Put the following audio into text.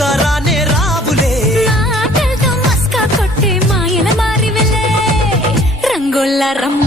ఇంకా రానే రావులే మాటలతో మస్కా కొట్టే మాయల మారి వెళ్ళే రంగుల రమ్మ